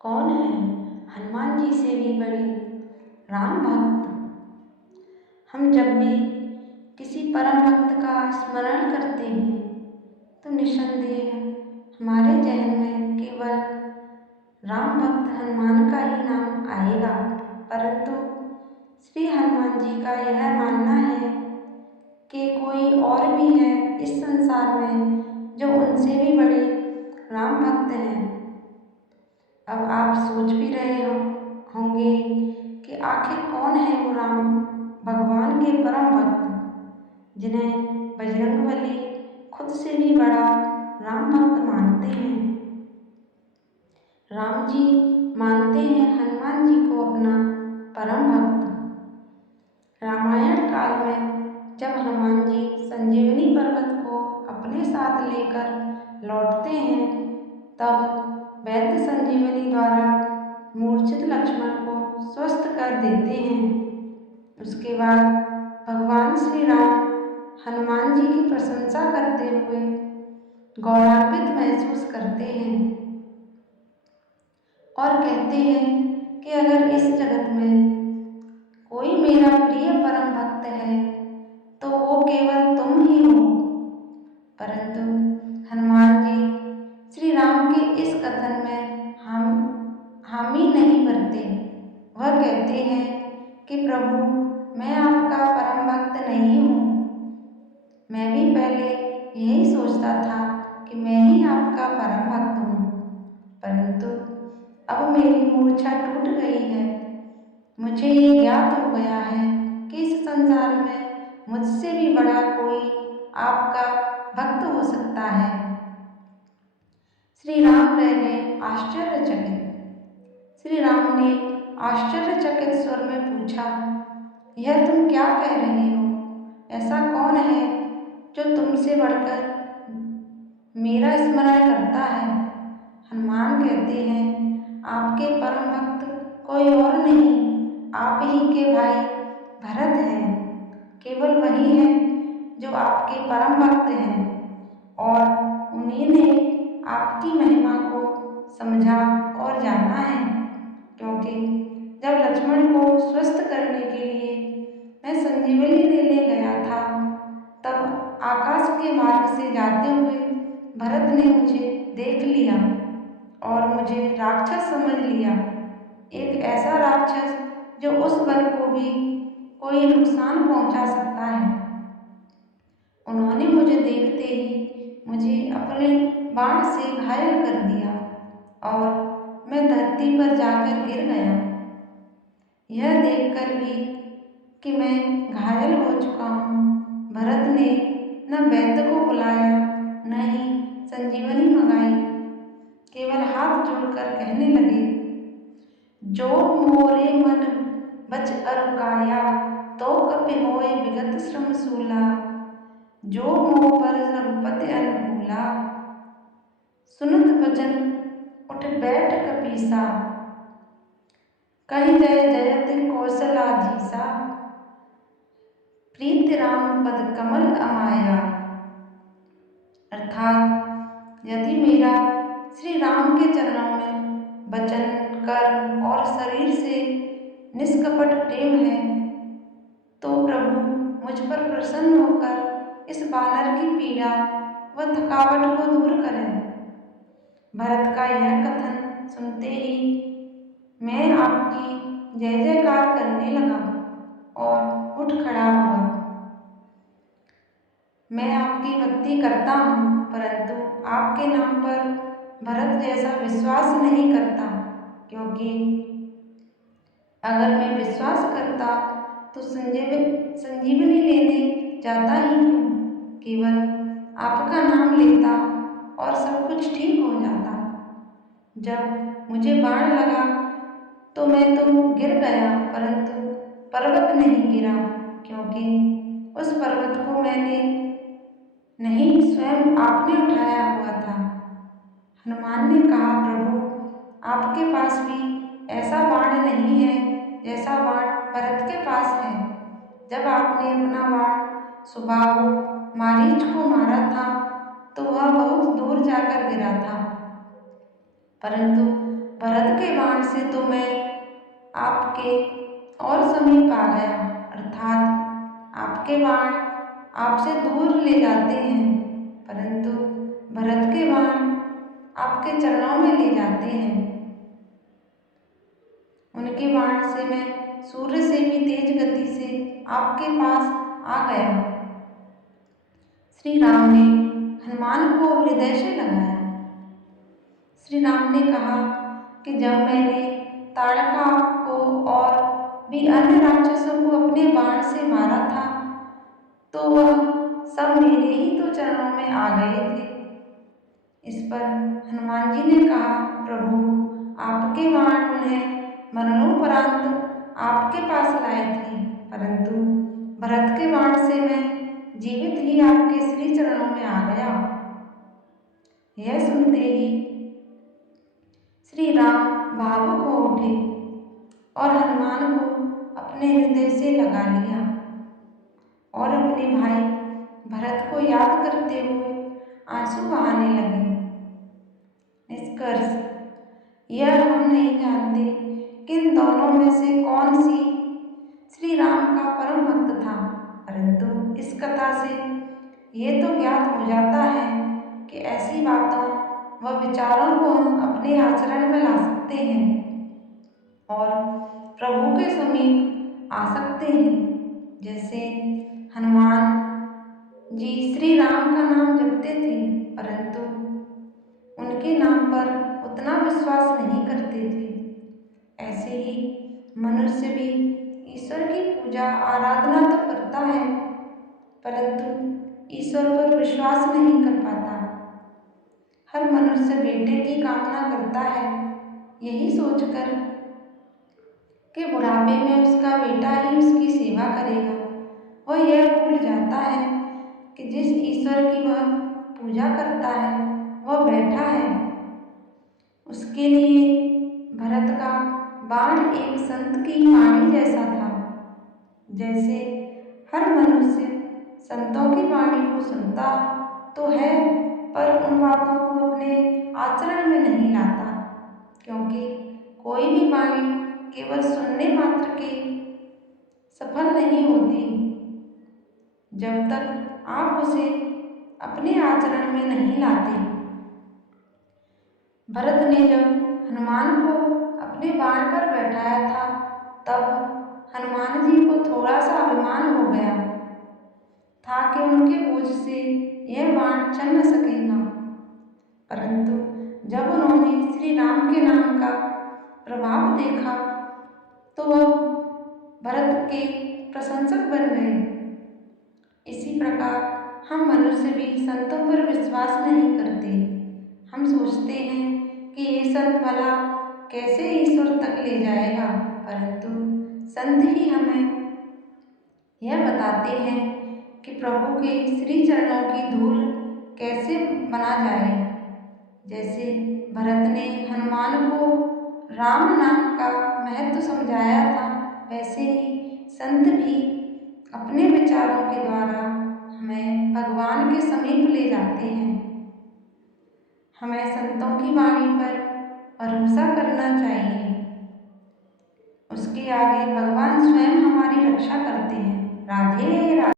कौन है हनुमान जी से भी बड़ी राम भक्त। हम जब भी किसी परम भक्त का स्मरण करते हैं तो निस्संदेह हमारे जहन में केवल राम भक्त हनुमान का ही नाम आएगा। परंतु श्री हनुमान जी का यह मानना है कि कोई और भी है इस संसार में जो उनसे भी बड़े राम भक्त हैं। अब आप सोच भी रहे होंगे कि आखिर कौन है वो राम भगवान के परम भक्त जिन्हें बजरंगबली खुद से भी बड़ा राम भक्त मानते हैं। राम जी मानते हैं हनुमान जी को अपना परम भक्त। रामायण काल में जब हनुमान जी संजीवनी पर्वत को अपने साथ लेकर लौटते हैं तब वैद्य संजीवनी द्वारा मूर्छित लक्ष्मण को स्वस्थ कर देते हैं। उसके बाद भगवान श्री राम हनुमान जी की प्रशंसा करते हुए गौरवान्वित महसूस करते हैं और कहते हैं कि अगर इस जगत में कोई मेरा प्रिय परम भक्त है तो वो केवल तुम ही हो। परंतु हनुमान जी श्री राम के इस कथन में हामी नहीं भरते। वह कहते हैं कि प्रभु, मैं आपका परम भक्त नहीं हूँ। मैं भी पहले यही सोचता था कि मैं ही आपका परम भक्त हूँ, परंतु अब मेरी मूर्छा टूट गई है। मुझे ये ज्ञात हो गया है कि इस संसार में मुझसे भी बड़ा कोई आपका भक्त हो सकता है। श्री राम रह गए आश्चर्यचकित। श्री राम ने आश्चर्यचकित स्वर में पूछा, यह तुम क्या कह रहे हो? ऐसा कौन है जो तुमसे बढ़कर मेरा स्मरण करता है? हनुमान कहते हैं, आपके परम भक्त कोई और नहीं, आप ही के भाई भरत हैं। केवल वही है जो आपके परम भक्त हैं और उन्हीं ने आपकी महिमा को समझा और जाना है। क्योंकि जब लक्ष्मण को स्वस्थ करने के लिए मैं संजीवनी लेने गया था तब आकाश के मार्ग से जाते हुए भरत ने मुझे देख लिया और मुझे राक्षस समझ लिया। एक ऐसा राक्षस जो उस वन को भी कोई नुकसान पहुंचा सकता है। उन्होंने मुझे देखते ही मुझे अपने बाण से घायल कर दिया और मैं धरती पर जाकर गिर गया। यह देखकर भी कि मैं घायल हो चुका हूँ, भरत ने न वैद्य को बुलाया न ही संजीवनी मंगाई। केवल हाथ जोड़कर कहने लगे, जो मोरे मन बच अरु काया तो कपि होय विगत श्रम सूला। जो मोह पर रघुपति अनुकूला सुनत वचन उठ बैठ कपीसा। कहि जय जयति कौशलाधीसा प्रीति राम पद कमल अमाया। अर्थात यदि मेरा श्री राम के चरणों में वचन, कर्म और शरीर से निष्कपट प्रेम है तो प्रभु मुझ पर प्रसन्न होकर इस बानर की पीड़ा व थकावट को दूर करें। भरत का यह कथन सुनते ही मैं आपकी जय जयकार करने लगा और उठ खड़ा हुआ। मैं आपकी भक्ति करता हूँ, परंतु आपके नाम पर भरत जैसा विश्वास नहीं करता, क्योंकि अगर मैं विश्वास करता तो संजीवनी लेने जाता ही क्यों? केवल आपका नाम लेता और सब कुछ ठीक हो जाता। जब मुझे बाण लगा तो मैं तो गिर गया, परंतु पर्वत नहीं गिरा, क्योंकि उस पर्वत को मैंने नहीं स्वयं आपने उठाया हुआ था। हनुमान ने कहा, प्रभु आपके पास भी ऐसा बाण नहीं है जैसा बाण भरत के पास है। जब आपने अपना बाण सुबाहु मारीच को मारा था तो वह बहुत दूर जाकर गिरा था, परंतु भरत के बाण से तो मैं आपके और समीप आ गया, अर्थात आपके बाण आपसे दूर ले जाते हैं, परंतु भरत के बाण आपके चरणों में ले जाते हैं। उनके बाण से मैं सूर्य से भी तेज गति से आपके पास आ गया। श्री राम ने हनुमान को हृदय से लगाया। श्री राम ने कहा कि जब मैंने ताड़का को और भी अन्य राक्षसों को अपने बाण से मारा था तो वह सब मेरे ही तो चरणों में आ गए थे। इस पर हनुमान जी ने कहा, प्रभु आपके बाण उन्हें मरणोपरांत आपके पास लाए थे, परंतु भरत के बाण से मैं जीवित ही आपके श्री चरणों में आ गया। यह सुनते ही श्री राम भावुक हो उठे और हनुमान को अपने हृदय से लगा लिया और अपने भाई भरत को याद करते हुए आंसू बहाने लगे। निष्कर्ष, यह हम नहीं जानते कि इन दोनों में से कौन सी श्री राम का परम भक्त था, परंतु इस कथा से ये तो ज्ञात हो जाता है कि ऐसी बातों व विचारों को हम अपने आचरण में ला सकते हैं और प्रभु के समीप आ सकते हैं। जैसे हनुमान जी श्री राम का नाम जपते थे, परंतु उनके नाम पर उतना विश्वास नहीं करते थे। ऐसे ही मनुष्य भी ईश्वर की पूजा आराधना तो करता है, परंतु ईश्वर पर विश्वास नहीं कर पाता। हर मनुष्य बेटे की कामना करता है, यही सोचकर कि बुढ़ापे में उसका बेटा ही उसकी सेवा करेगा। वह यह भूल जाता है कि जिस ईश्वर की वह पूजा करता है वह बैठा है। उसके लिए भरत का बाण एक संत की वाणी जैसा था। जैसे हर मनुष्य संतों की वाणी को सुनता तो है, पर उन बातों को अपने आचरण में नहीं लाता, क्योंकि कोई भी वाणी केवल सुनने मात्र के सफल नहीं होती जब तक आप उसे अपने आचरण में नहीं लाते। भरत ने जब हनुमान को अपने बाण पर बैठाया था तब हनुमान जी को थोड़ा सा अभिमान हो गया था कि उनके बोझ से यह बाण चल न सकेगा, परंतु जब उन्होंने श्री राम के नाम का प्रभाव देखा तो वह भरत के प्रशंसक बन गए। इसी प्रकार हम मनुष्य भी संतों पर विश्वास नहीं करते। हम सोचते हैं कि ये संत भला कैसे ईश्वर तक ले जाएगा, परंतु संत ही हमें यह बताते हैं कि प्रभु के श्री चरणों की धूल कैसे बना जाए। जैसे भरत ने हनुमान को राम नाम का महत्व समझाया था, वैसे ही संत भी अपने विचारों के द्वारा हमें भगवान के समीप ले जाते हैं। हमें संतों की वाणी पर भरोसा करना चाहिए। उसके आगे भगवान स्वयं हमारी रक्षा करते हैं। राधे राधे।